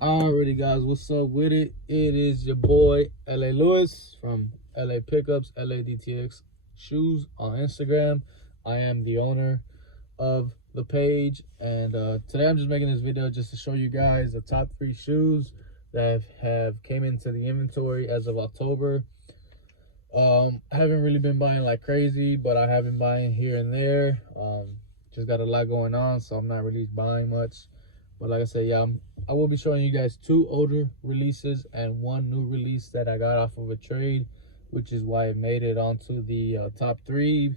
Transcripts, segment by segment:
Alrighty, guys, what's up with it? It is your boy LA Lewis from LA Pickups, LADTX Shoes on Instagram. I am the owner of the page, and today I'm just making this video just to show you guys the top 3 shoes that have came into the inventory as of October. I haven't really been buying like crazy, but I have been buying here and there. Just got a lot going on, so I'm not really buying much. But like I said, yeah, I will be showing you guys 2 older releases and 1 new release that I got off of a trade, which is why it made it onto the top 3.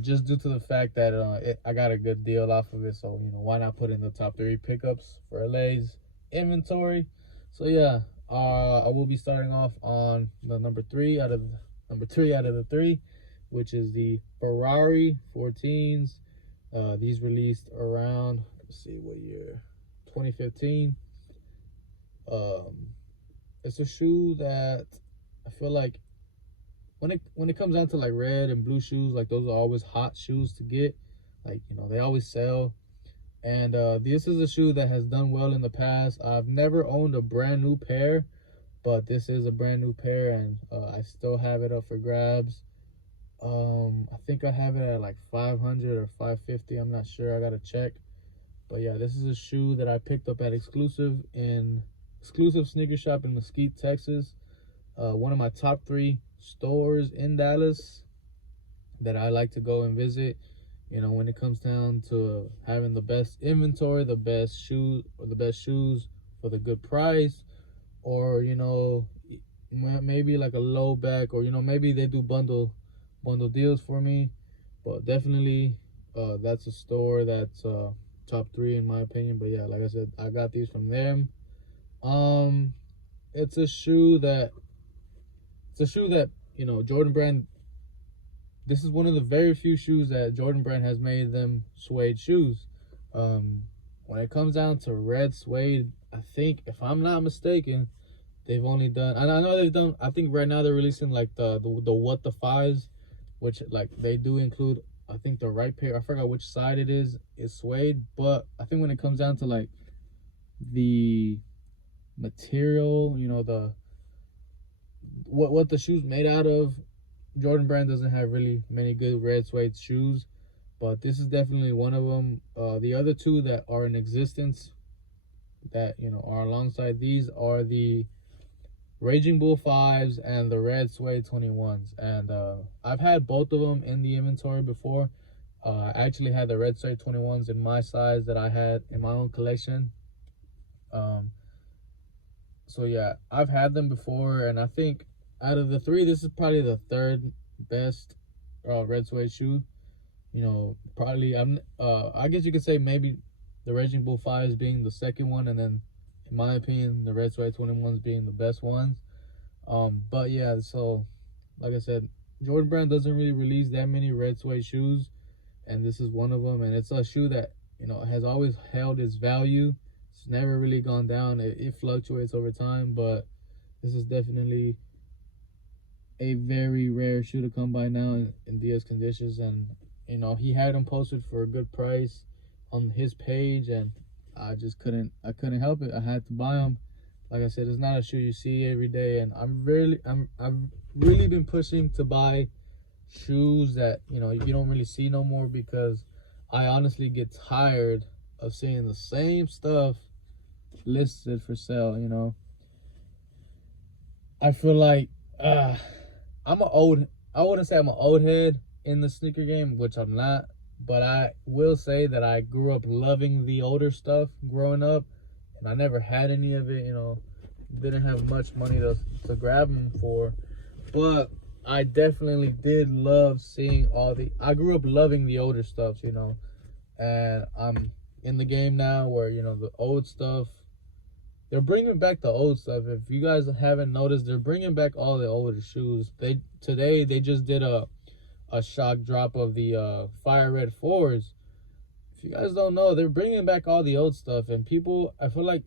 Just due to the fact that I got a good deal off of it, so why not put in the top 3 pickups for LA's inventory. So yeah, I will be starting off on the number 3 out of the 3, which is the Ferrari 14s. These released around, let's see what year, 2015. It's a shoe that I feel like when it comes down to like red and blue shoes, like those are always hot shoes to get. Like, they always sell. And this is a shoe that has done well in the past. I've never owned a brand new pair, but this is a brand new pair, and I still have it up for grabs. I think I have it at like 500 or 550. I'm not sure. I gotta check. But yeah, this is a shoe that I picked up at exclusive sneaker shop in Mesquite, Texas. One of my top 3 stores in Dallas that I like to go and visit. When it comes down to having the best inventory, the best shoes for the good price, or maybe like a low back, or maybe they do bundle deals for me. But definitely that's a store that's top 3 in my opinion. But yeah, like I said, I got these from them. It's a shoe that Jordan Brand, this is one of the very few shoes that Jordan Brand has made them suede shoes. When it comes down to red suede, I think, if I'm not mistaken, they've only done, and I know they've done, I think right now they're releasing like the what the fives, which like they do include, I think the right pair, I forgot which side it is suede. But I think when it comes down to like the material, the what the shoe's made out of, Jordan Brand doesn't have really many good red suede shoes, but this is definitely one of them. The other 2 that are in existence that are alongside these are the Raging Bull 5s and the red suede 21s, and I've had both of them in the inventory before. I actually had the red suede 21s in my size that I had in my own collection. So yeah, I've had them before, and I think out of the 3, this is probably the 3rd best red suede shoe. Probably I guess you could say maybe the Raging Bull 5s being the 2nd one, and then in my opinion the red suede 21s being the best ones. But yeah, so like I said, Jordan Brand doesn't really release that many red suede shoes, and this is one of them. And it's a shoe that has always held its value. It's never really gone down. It fluctuates over time, but this is definitely a very rare shoe to come by now in Diaz conditions. And he had them posted for a good price on his page, and I couldn't help it. I had to buy them. Like I said, it's not a shoe you see every day, and I've really been pushing to buy shoes that you don't really see no more, because I honestly get tired of seeing the same stuff listed for sale. I feel like I wouldn't say I'm an old head in the sneaker game, which I'm not, but I will say that I grew up loving the older stuff growing up, and I never had any of it. Didn't have much money to grab them for, but I definitely did love seeing I grew up loving the older stuff, and I'm in the game now where, the old stuff, they're bringing back the old stuff. If you guys haven't noticed, they're bringing back all the older shoes. Today they just did a shock drop of the Fire Red 4s. If you guys don't know, they're bringing back all the old stuff, and people, I feel like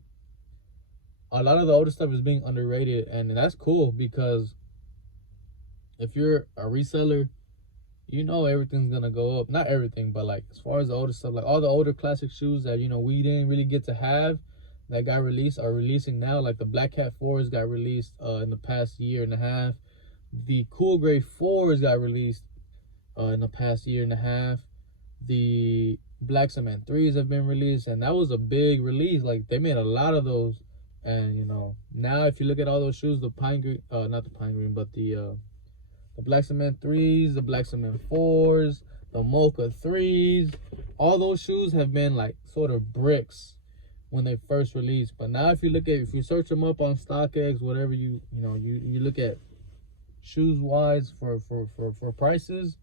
a lot of the older stuff is being underrated, and that's cool, because if you're a reseller, everything's gonna go up. Not everything, but like as far as the older stuff, like all the older classic shoes that we didn't really get to have, that got released are releasing now. Like the Black Cat 4s got released in the past year and a half. The Cool Gray 4s got released in the past year and a half. The Black Cement 3s have been released, and that was a big release. Like they made a lot of those. And you know, now if you look at all those shoes, the pine green, not the pine green, but the Black Cement 3s, the Black Cement 4s, the Mocha 3s, all those shoes have been like sort of bricks when they first released. But now if you search them up on StockX, whatever you look at shoes wise for prices,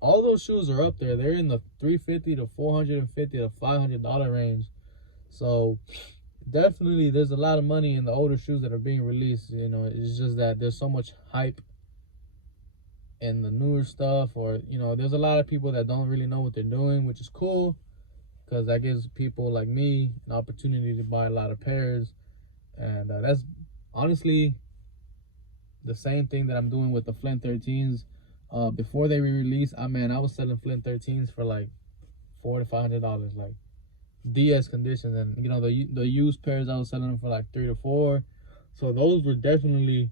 all those shoes are up there. They're in the $350 to $450 to $500 range. So definitely there's a lot of money in the older shoes that are being released. You know, it's just that there's so much hype in the newer stuff, or you know, there's a lot of people that don't really know what they're doing, which is cool, because that gives people like me an opportunity to buy a lot of pairs. And that's honestly the same thing that I'm doing with the Flint 13s. Before they re-released, I was selling Flint 13s for like $400 to $500, like DS conditions. And you know, the used pairs, I was selling them for like $3 to $4. So those were definitely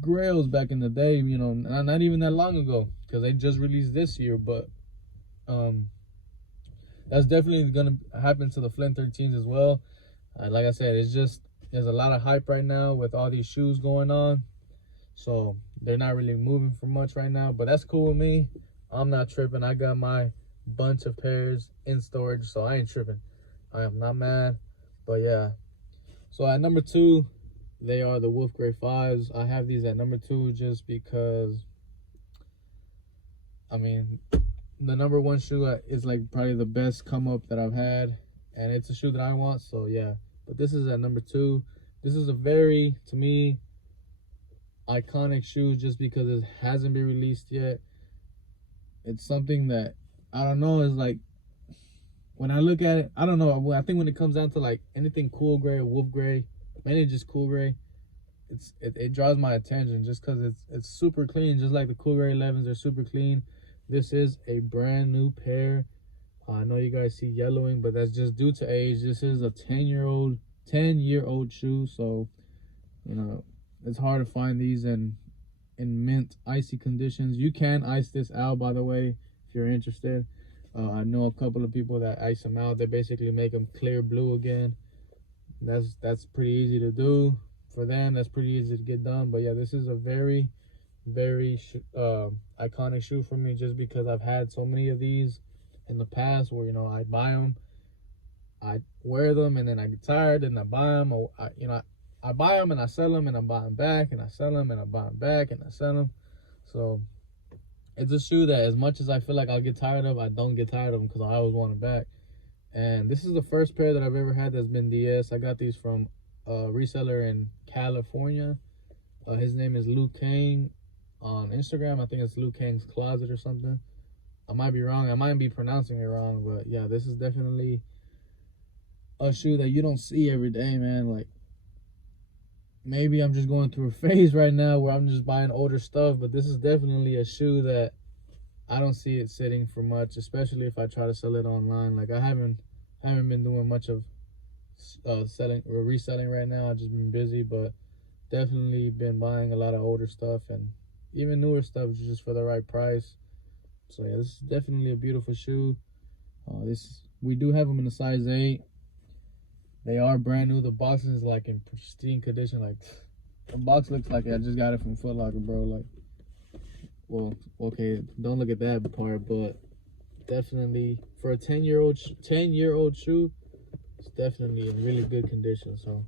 grails back in the day, you know, not even that long ago, because they just released this year. But that's definitely gonna happen to the Flint 13s as well. Like I said, it's just there's a lot of hype right now with all these shoes going on, so they're not really moving for much right now. But that's cool with me. I'm not tripping. I got my bunch of pairs in storage, so I ain't tripping. I am not mad. But yeah, so at number 2, they are the Wolf Gray 5s. I have these at number 2 just because, I mean, the number 1 shoe is like probably the best come up that I've had, and it's a shoe that I want. So yeah, but this is at number 2. This is a very, to me, iconic shoe just because it hasn't been released yet. It's something that, I don't know, is like, when I look at it, I don't know, I think when it comes down to like anything Cool Gray or Wolf Gray, mainly just Cool Gray, it draws my attention just because it's super clean. Just like the Cool Gray 11s are super clean, this is a brand new pair. I know you guys see yellowing, but that's just due to age. This is a 10-year-old shoe, so you know, it's hard to find these in mint icy conditions. You can ice this out, by the way, if you're interested. I know a couple of people that ice them out. They basically make them clear blue again. That's pretty easy to do for them. That's pretty easy to get done. But yeah, this is a very iconic shoe for me, just because I've had so many of these in the past where, you know, I buy them, I wear them, and then I get tired and I buy them, or I buy them and I sell them and I buy them back, and I sell them and I buy them back and I sell them. So it's a shoe that, as much as I feel like I'll get tired of, I don't get tired of them because I always want them back. And this is the first pair that I've ever had that's been DS. I got these from a reseller in California. His name is Luke Kang on Instagram. I think it's Luke Kang's Closet or something. I might be wrong. I might be pronouncing it wrong. But yeah, this is definitely a shoe that you don't see every day, man. Like, maybe I'm just going through a phase right now where I'm just buying older stuff. But this is definitely a shoe that I don't see it sitting for much, especially if I try to sell it online. Like, I haven't been doing much of selling or reselling right now. I've just been busy, but definitely been buying a lot of older stuff and even newer stuff just for the right price. So yeah, this is definitely a beautiful shoe. We do have them in a size 8. They are brand new. The box is like in pristine condition. Like, the box looks like I just got it from Foot Locker, bro. Like, well, okay, don't look at that part, but definitely for a 10-year-old shoe, it's definitely in really good condition. So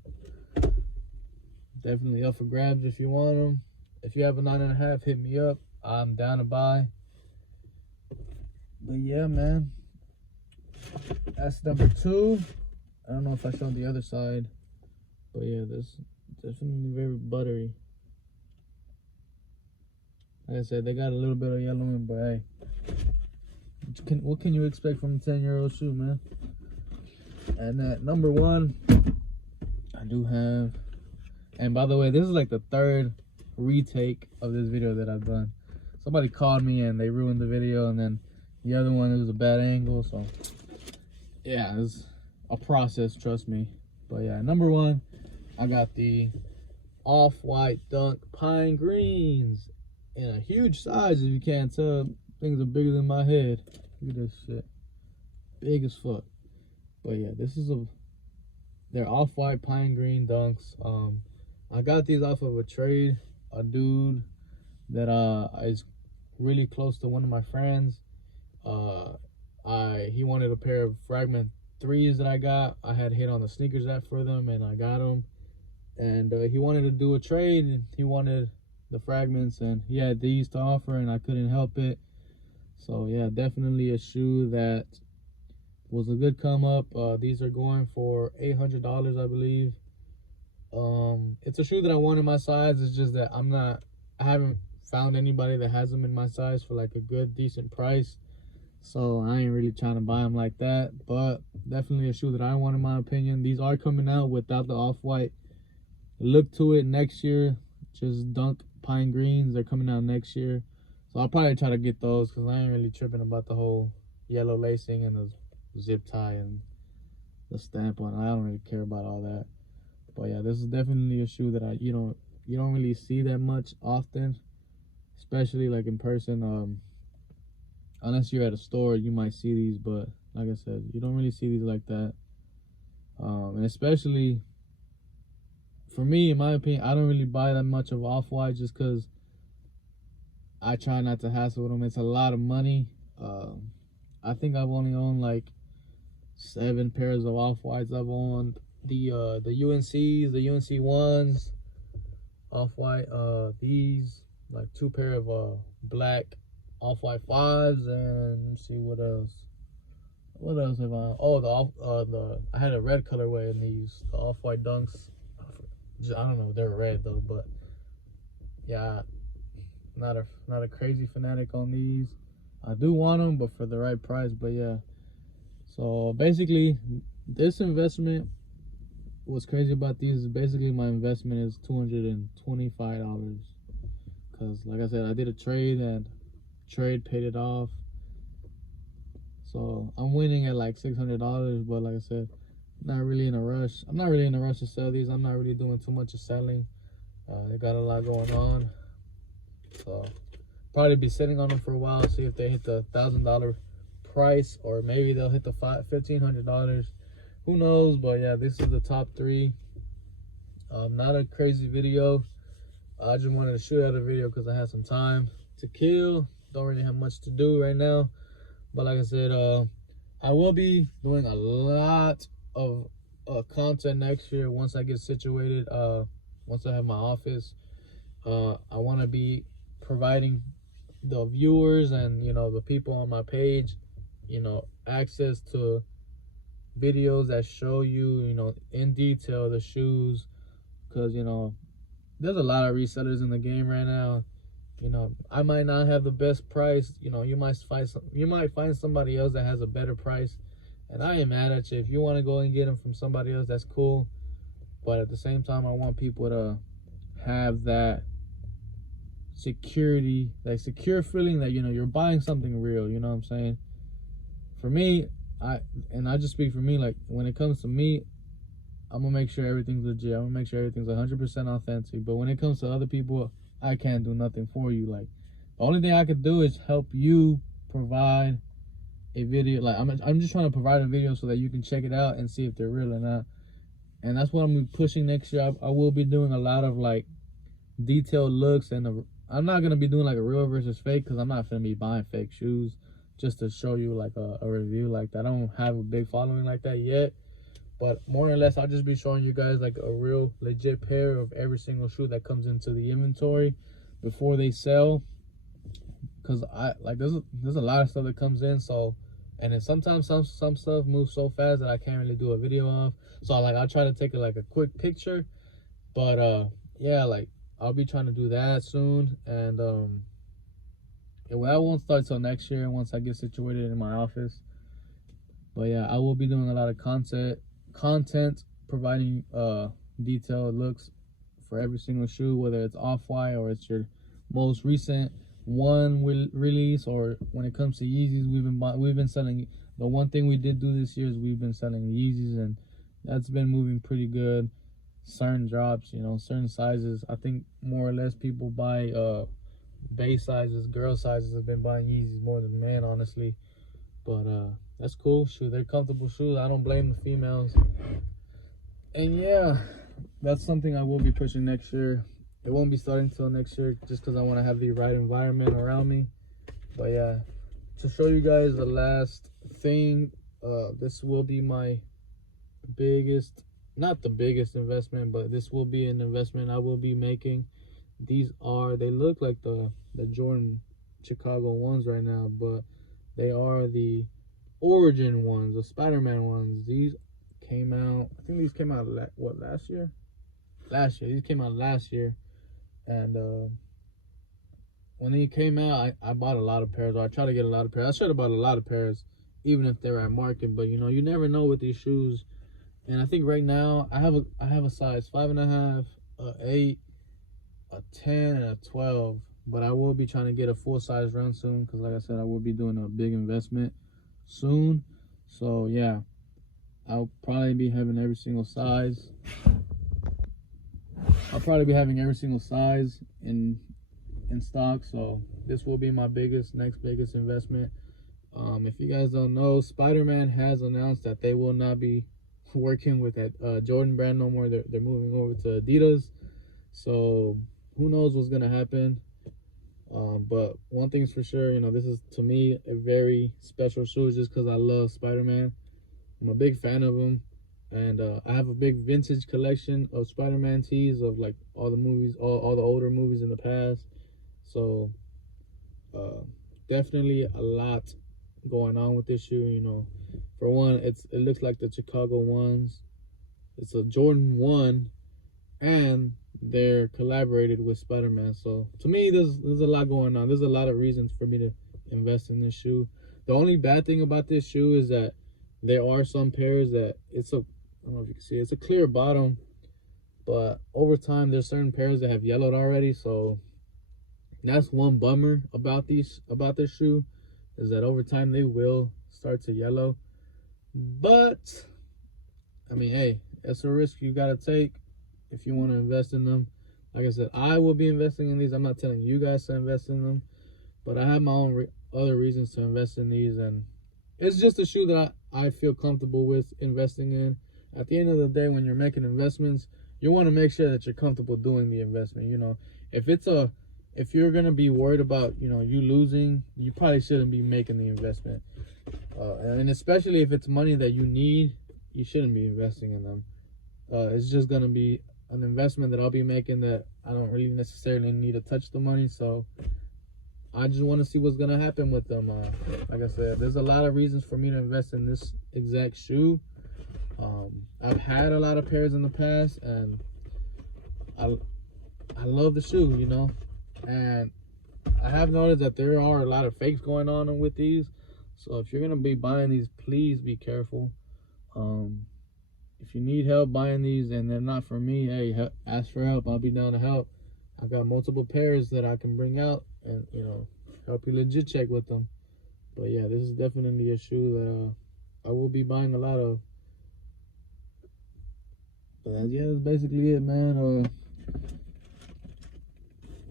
definitely up for grabs if you want them. If you have a 9.5, hit me up. I'm down to buy. But yeah, man, that's number 2. I don't know if I showed the other side, but yeah, this is definitely very buttery. Like I said, they got a little bit of yellowing, but hey, what can you expect from a 10-year-old shoe, man? And at number 1, I do have, and by the way, this is like the 3rd retake of this video that I've done. Somebody called me and they ruined the video, and then the other one, it was a bad angle. So yeah, it's a process, trust me. But yeah, number one, I got the off-white Dunk Pine Greens in a huge size. If you can't tell, things are bigger than my head. Look at this shit, big as fuck. But yeah, they're off-white pine green Dunks. I got these off of a trade. A dude that is really close to one of my friends. He wanted a pair of Fragment 3s that I got. I had hit on the sneakers app for them, and I got them. And he wanted to do a trade, and he wanted the Fragments, and he had these to offer, and I couldn't help it. So yeah, definitely a shoe that was a good come up. These are going for $800, I believe. It's a shoe that I want in my size. It's just that I haven't found anybody that has them in my size for like a good, decent price. So I ain't really trying to buy them like that. But definitely a shoe that I want in my opinion. These are coming out without the off-white look to it next year. Just Dunk Pine Greens. They're coming out next year. So I'll probably try to get those because I ain't really tripping about the whole yellow lacing and the zip tie and the stamp on it. I don't really care about all that. But yeah, this is definitely a shoe that you don't really see that much often, especially like in person. Unless you're at a store, you might see these, but like I said, you don't really see these like that. And especially for me, in my opinion, I don't really buy that much of off-white just because I try not to hassle with them. It's a lot of money. I think I've only owned like 7 pairs of off-whites. I've owned the UNCs, the UNC ones, off-white. These like 2 pair of black off-white 5s, and let's see what else. What else have I? Oh, I had a red colorway in these, the off-white Dunks. I don't know, they're red though, but yeah, not a crazy fanatic on these. I do want them, but for the right price. But yeah, so basically, this investment, what's crazy about these is basically my investment is $225, because like I said, I did a trade and trade paid it off. So I'm winning at like $600, but like I said, not really in a rush. I'm not really in a rush to sell these. I'm not really doing too much of selling. They got a lot going on, so probably be sitting on them for a while, see if they hit the $1,000 price, or maybe they'll hit the $1,500. Who knows? But yeah, this is the top 3. Not a crazy video. I just wanted to shoot out a video because I had some time to kill. Don't really have much to do right now, but like I said, I will be doing a lot of content next year once I get situated. Once I have my office, I want to be providing the viewers and the people on my page access to videos that show you in detail the shoes, because there's a lot of resellers in the game right now. I might not have the best price. You might find somebody else that has a better price, and I ain't mad at you. If you want to go and get them from somebody else, that's cool. But at the same time, I want people to have that security, that secure feeling that you're buying something real. You know what I'm saying? For me, I just speak for me. Like, when it comes to me, I'm gonna make sure everything's legit. I'm gonna make sure everything's 100% authentic. But when it comes to other people, I can't do nothing for you. Like, the only thing I could do is help you provide a video. Like, I'm just trying to provide a video so that you can check it out and see if they're real or not. And that's what I'm pushing next year. I will be doing a lot of like detailed looks, and I'm not gonna be doing like a real versus fake, because I'm not gonna be buying fake shoes just to show you like a review like that. I don't have a big following like that yet, but more or less I'll just be showing you guys like a real legit pair of every single shoe that comes into the inventory before they sell, because there's a lot of stuff that comes in. So, and then sometimes some stuff moves so fast that I can't really do a video of. So I'll try to take like a quick picture. But yeah, like I'll be trying to do that soon, and that won't start till next year once I get situated in my office. But yeah, I will be doing a lot of content providing detailed looks for every single shoe, whether it's off-white or it's your most recent release, or when it comes to Yeezys, we've been selling. The one thing we did do this year is we've been selling Yeezys, and That's been moving pretty good. Certain drops, certain sizes. I think more or less people buy base sizes, girl sizes have been buying Yeezys more than men, honestly. But that's cool. Shoot, they're comfortable shoes. I don't blame the females. And yeah, that's something I will be pushing next year. It won't be starting till next year just because I want to have the right environment around me. But yeah, to show you guys the last thing, this will be my biggest, not the biggest investment, but this will be an investment I will be making. They look like the Jordan Chicago ones right now, but they are the origin ones, the Spider-Man ones. These came out, I think these came out last year. These came out last year. And when they came out, I bought a lot of pairs, or I tried to get a lot of pairs. I should have bought a lot of pairs even if they were at market, but you never know with these shoes. And I think right now I have a size 5.5, a 8, a 10, and a 12. But I will be trying to get a full size run soon, because like I said, I will be doing a big investment soon. So yeah, I'll probably be having every single size. In stock. So this will be my next biggest investment. If you guys don't know, Spider-Man has announced that they will not be working with that Jordan brand no more. They're moving over to Adidas. So who knows what's gonna happen. But one thing's for sure, this is to me a very special shoe just because I love Spider-Man. I'm a big fan of him, and I have a big vintage collection of Spider-Man tees of like all the movies, all the older movies in the past. So definitely a lot going on with this shoe. For one, it looks like the Chicago ones. It's a Jordan 1, and they're collaborated with Spider-Man. So to me, there's a lot going on. There's a lot of reasons for me to invest in this shoe. The only bad thing about this shoe is that there are some pairs that I don't know if you can see, it's a clear bottom, but over time there's certain pairs that have yellowed already. So that's one bummer about this shoe, is that over time they will start to yellow. But I mean, hey, it's a risk you gotta take if you want to invest in them. Like I said, I will be investing in these. I'm not telling you guys to invest in them, but I have my own other reasons to invest in these, and it's just a shoe that I feel comfortable with investing in. At the end of the day, when you're making investments, you want to make sure that you're comfortable doing the investment. If you're gonna be worried about you losing, you probably shouldn't be making the investment. And especially if it's money that you need, you shouldn't be investing in them. It's just gonna be an investment that I'll be making that I don't really necessarily need to touch the money. So I just want to see what's gonna happen with them. Like I said, there's a lot of reasons for me to invest in this exact shoe. I've had a lot of pairs in the past, and I love the shoe, and I have noticed that there are a lot of fakes going on with these. So if you're gonna be buying these, please be careful. If you need help buying these and they're not for me, hey, ask for help. I'll be down to help. I got multiple pairs that I can bring out and help you legit check with them. But yeah, this is definitely a shoe that I will be buying a lot of. But yeah, that's basically it, man.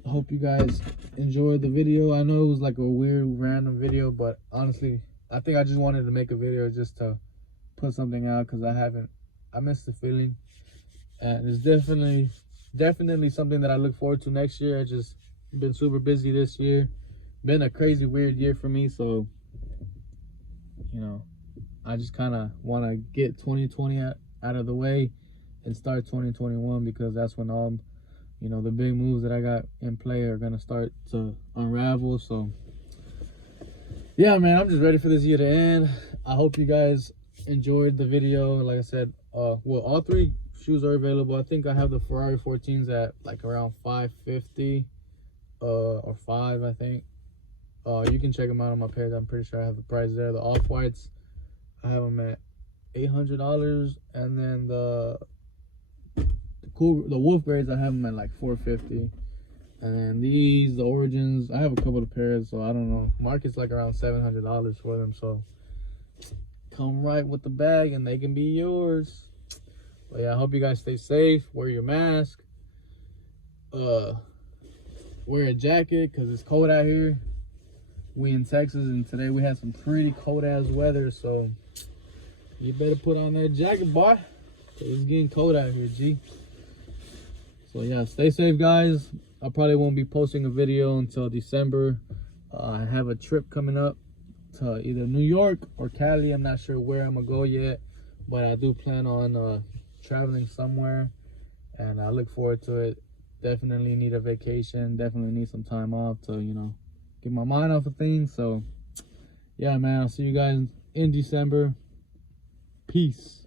I hope you guys enjoyed the video. I know it was like a weird random video, but honestly, I think I just wanted to make a video just to put something out, because I missed the feeling, and it's definitely something that I look forward to next year. I just been super busy this year. Been a crazy weird year for me, so I just kind of want to get 2020 out of the way and start 2021, because that's when all the big moves that I got in play are gonna start to unravel. So yeah, man, I'm just ready for this year to end. I hope you guys enjoyed the video. Like I said, well, all three shoes are available. I think I have the Ferrari 14s at like around $550 or $5, I think. You can check them out on my page. I'm pretty sure I have the price there. The off-whites, I have them at $800, and then the wolf grades, I have them at like $450. And these, the origins, I have a couple of pairs, so I don't know. Market's like around $700 for them. So come right with the bag and they can be yours. But yeah, I hope you guys stay safe. Wear your mask. Wear a jacket because it's cold out here. We in Texas, and today we had some pretty cold ass weather, so you better put on that jacket, boy, because it's getting cold out here, G. So yeah, stay safe, guys. I probably won't be posting a video until December. I have a trip coming up to either New York or Cali. I'm not sure where I'm gonna go yet, but I do plan on traveling somewhere, and I look forward to it. Definitely need a vacation. Definitely need some time off to, you know, get my mind off of things. So yeah, man, I'll see you guys in December. Peace.